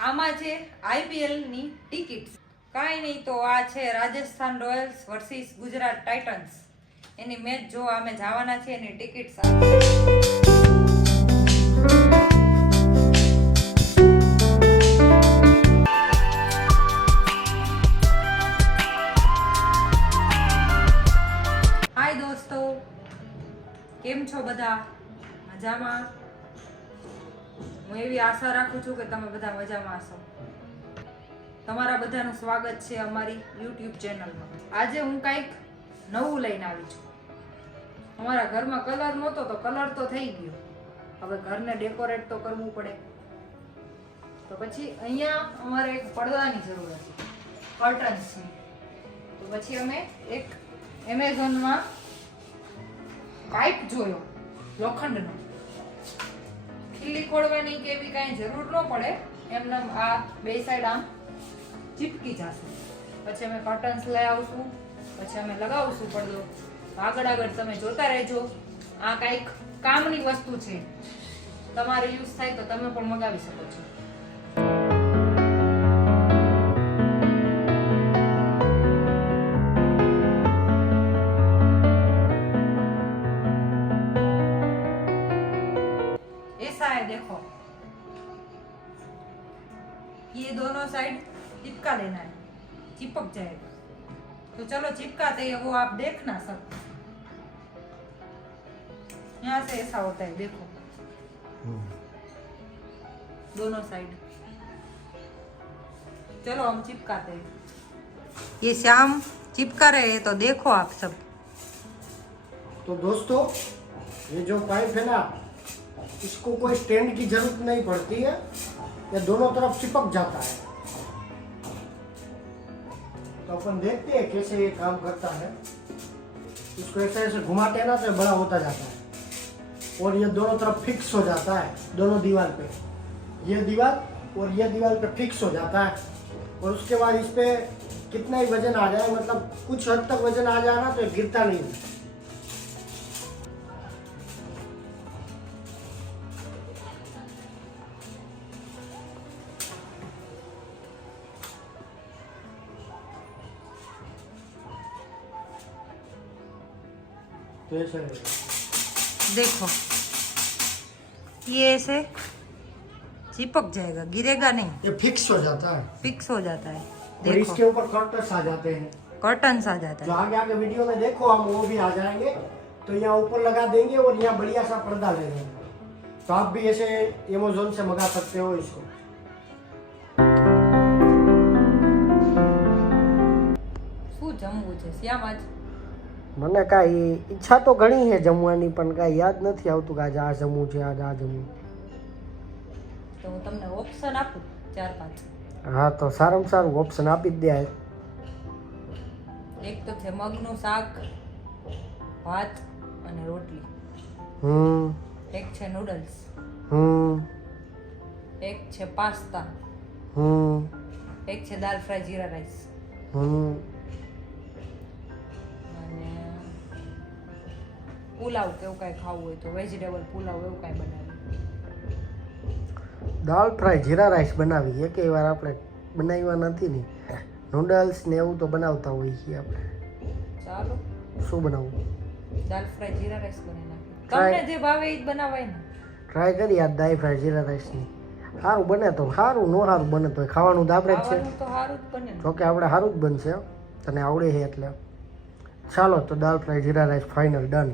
આમાં છે IPL ની ટિકિટ્સ. કાંઈ નહીં તો આ છે Rajasthan Royals versus Gujarat Titans. એની મેચ જોવા અમે જવાના છે. એની ટિકિટ્સ હાય દોસ્તો, કેમ છો બધા? મજામાં? હું એવી આશા રાખું છું કે તમે બધા મજામાં હશો. તમારા બધાનું સ્વાગત છે અમારી YouTube ચેનલમાં. આજે હું કંઈક નવું લઈને આવી છું. અમારા ઘરમાં કલર નહોતો તો કલર તો થઈ ગયો. હવે ઘરને ડેકોરેટ તો કરવું પડે. તો પછી અહીંયા અમારે એક પડદાની જરૂર હતી, કર્ટન્સની. તો પછી અમે એક એમેઝોનમાં પાઇપ જોયો લોખંડનો. ખીલી ખોડવાની કે એવી કાંઈ જરૂર ન પડે, એમને આ બે સાઈડ આમ ચીપકી જશે. પછી અમે કર્ટન્સ લઈ આવશું, પછી અમે લગાવશું પડદો. આગળ આગળ તમે જોતા રહેજો. આ કંઈક કામની વસ્તુ છે, તમારે યુઝ થાય તો તમે પણ મંગાવી શકો છો. ऐसा है देखो, ये दोनों साइड चिपका लेना है, चिपक जाएगा. तो चलो चिपकाते हैं वो आप देखना सब. यहाँ से ऐसा होता है, देखो दोनों साइड. चलो हम चिपकाते हैं. ये श्याम चिपका रहे हैं, तो देखो आप सब. तो दोस्तों, ये जो पाइप है ना, इसको कोई स्टैंड की जरूरत नहीं पड़ती है, ये दोनों तरफ चिपक जाता है. तो अपन देखते हैं कैसे ये काम करता है. इसको ऐसे ऐसे घुमाते हैं ना तो बड़ा होता जाता है और ये दोनों तरफ फिक्स हो जाता है. दोनों दीवार पे, ये दीवार और ये दीवार पे फिक्स हो जाता है. और उसके बाद इस पे कितना ही वजन आ जाए, मतलब कुछ हद तक वजन आ जाए ना तो ये गिरता नहीं है. तो ऐसे देखो, ये ऐसे चिपक जाएगा, गिरेगा नहीं, ये फिक्स हो जाता है. फिक्स हो जाता है. और देखो इसके ऊपर कर्टन्स आ जाते हैं. कर्टन्स आ जाता जो है. आगे आगे वीडियो में देखो हम वो भी आ जाएंगे. तो यहाँ ऊपर लगा देंगे और यहाँ बढ़िया सा पर्दा ले लेंगे. तो आप भी ऐसे Amazon से मंगा सकते हो इसको. શું જમવું છે શ્યામ આજ? મને કાંઈ ઈચ્છા તો ઘણી છે જમવાની, પણ કાંઈ યાદ નથી આવતું કે આજે આ જમવું છે, આજે આ જમવું. તો હું તમને ઓપ્શન આપું 4-5. હા, તો સારામાં સારું ઓપ્શન આપી જ દે. એક તો છે મગનું શાક, ભાત અને રોટલી. એક છે નૂડલ્સ, એક છે પાસ્તા, એક છે દાલ ફ્રાય જીરા રાઈસ, અને પુલાવ કેવું કાંઈ ખાવું હોય તો વેજીટેબલ પુલાવ એવું કાંઈ બનાવ્યું. દાળ ફ્રાય જીરા રાઈસ બનાવી એક વાર આપણે બનાવ્યા નથી ને. નૂડલ્સ ને એવું તો બનાવતા હોઈએ છીએ આપણે. ચાલો શું બનાવવું? દાલ ફ્રાય જીરા રાઈસ બનાવી નાખીએ. તમને જે ભાવે એ જ બનાવાય ને. ટ્રાય કરી આ દાળ ફ્રાય જીરા રાઈસની. સારું બને તો સારું, ન સારું બને તો ખાવાનું તો આપણે જ છે. ખાવાનું તો સારું જ બને ને. જોકે આપણે સારું જ બનશે, તને આવડે છે એટલે. ચાલો તો દાળ ફ્રાય જીરા રાઈસ ફાઇનલ ડન.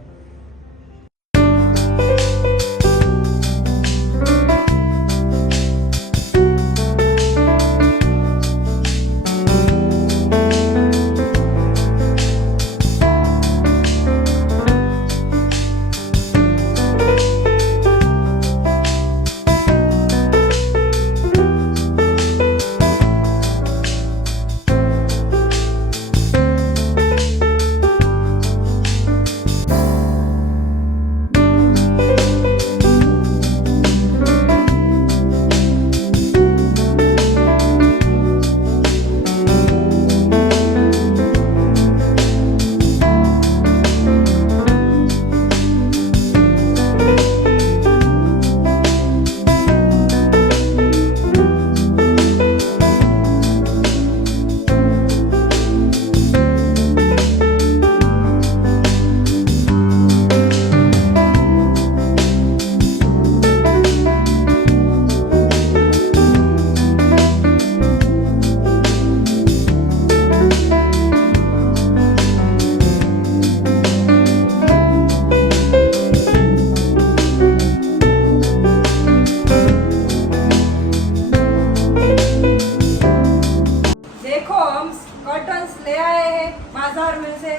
बाजार में से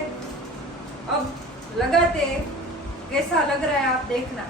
अब लगाते हैं, कैसा लग रहा है आप देखना।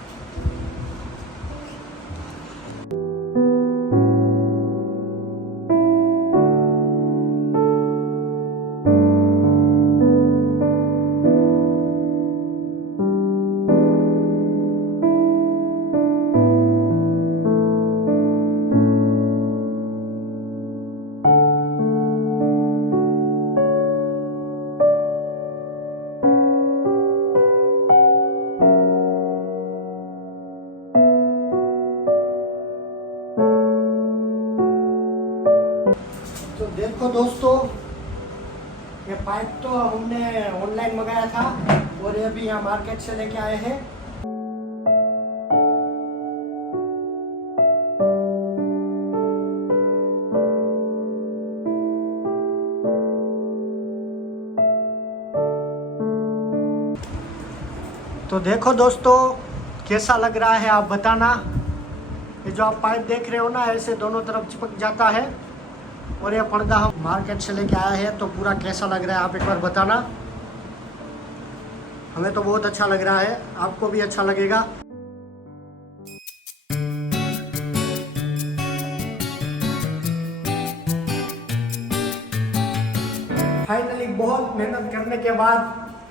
तो देखो दोस्तों, ये पाइप तो हमने ऑनलाइन मंगाया था और ये भी यहाँ मार्केट से लेके आए हैं। तो देखो दोस्तों, कैसा लग रहा है आप बताना। ये जो आप पाइप देख रहे हो ना, ऐसे दोनों तरफ चिपक जाता है। और ये पर्दा हम मार्केट से लेके आए हैं, तो पूरा कैसा लग रहा है आप एक बार बताना। हमें तो बहुत अच्छा लग रहा है, आपको भी अच्छा लगेगा। फाइनली बहुत मेहनत करने के बाद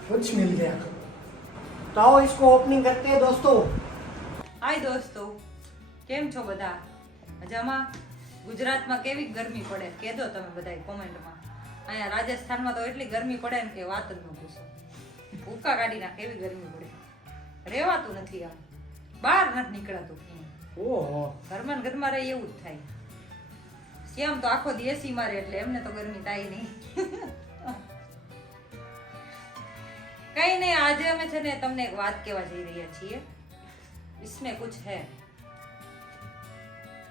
कुछ मिल गया। तो आओ इसको ओपनिंग करते हैं दोस्तों। હાય દોસ્તો, કેમ છો બધા? મજામાં? ગુજરાતમાં કેવી ગરમી પડે કહેજો તમે બધાય કોમેન્ટમાં. અહીંયા રાજસ્થાનમાં તો એટલી ગરમી પડે ને કે વાત જ ન પૂછો. ભૂકા કાઢી નાખે એવી ગરમી પડે. રહેવાતું નથી આમ. બહાર નથી નીકળાતું. ઓહો, ઘરમાં ને ઘરમાં રહે એવું જ થાય. શ્યામ તો આખો દી એસી મારે એટલે એમને તો ગરમી થાય નહીં. કઈ નહીં, આજે અમે છે ને તમને એક વાત કહેવા જઈ રહ્યા છીએ. इसमें कुछ है.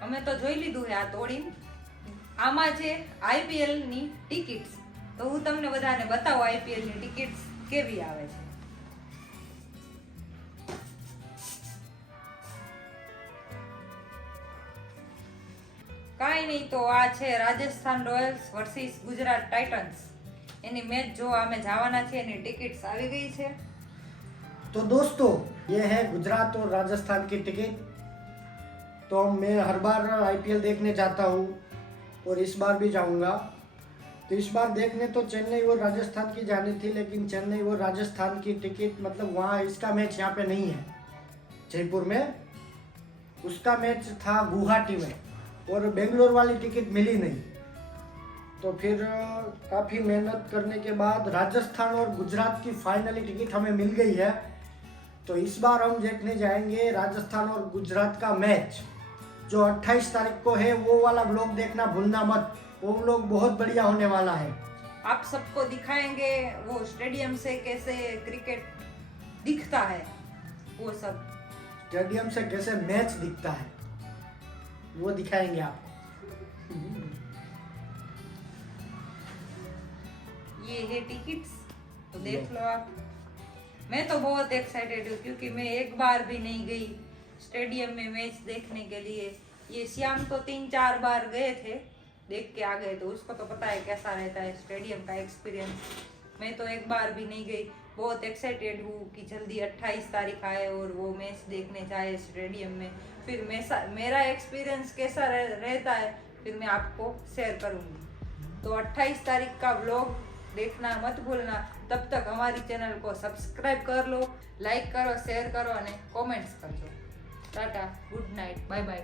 અમે તો જોઈ લીધું છે આ તોડીને. આમાં છે આઈપીએલ ની ટિકિટ્સ. તો હું તમને બધાને બતાવું આઈપીએલ ની ટિકિટ્સ કેવી આવે છે. કાંઈ નહીં, તો આ છે Rajasthan Royals versus Gujarat Titans. એની મેચ જોવા અમે જવાના છીએ, એની ટિકિટ્સ આવી ગઈ છે. तो दोस्तों, ये है गुजरात और राजस्थान की टिकट। तो मैं हर बार आईपीएल देखने जाता हूँ और इस बार भी जाऊँगा। तो इस बार देखने तो चेन्नई और राजस्थान की जानी थी, लेकिन चेन्नई और राजस्थान की टिकट मतलब वहाँ इसका मैच यहाँ पे नहीं है जयपुर में। उसका मैच था गुवाहाटी में और बेंगलोर वाली टिकट मिली नहीं। तो फिर काफ़ी मेहनत करने के बाद राजस्थान और गुजरात की फाइनली टिकट हमें मिल गई है। तो इस बार हम देखने जाएंगे राजस्थान और गुजरात का मैच, जो 28 तारीख को है। वो वाला ब्लॉग देखना भूलना मत, वो ब्लॉग बहुत बढ़िया होने वाला है। आप सबको दिखाएंगे वो स्टेडियम से कैसे क्रिकेट दिखता है, वो सब स्टेडियम से कैसे मैच दिखता है वो दिखाएंगे आपको। ये है टिकट्स, तो देख लो आप। मैं तो बहुत एक्साइटेड हूँ क्योंकि मैं एक बार भी नहीं गई स्टेडियम में मैच देखने के लिए। ये श्याम तो 3-4 बार गए थे, देख के आ गए, तो उसको तो पता है कैसा रहता है स्टेडियम का एक्सपीरियंस। मैं तो एक बार भी नहीं गई। बहुत एक्साइटेड हूँ कि जल्दी 28 तारीख आए और वो मैच देखने जाए स्टेडियम में। फिर मेरा एक्सपीरियंस कैसा रहता है फिर मैं आपको शेयर करूँगी। तो 28 तारीख का व्लॉग देखना मत भूलना। तब तक हमारी चैनल को सब्सक्राइब कर लो, लाइक करो, शेयर करो और कमेंट्स करજો। Tata, good night, bye bye.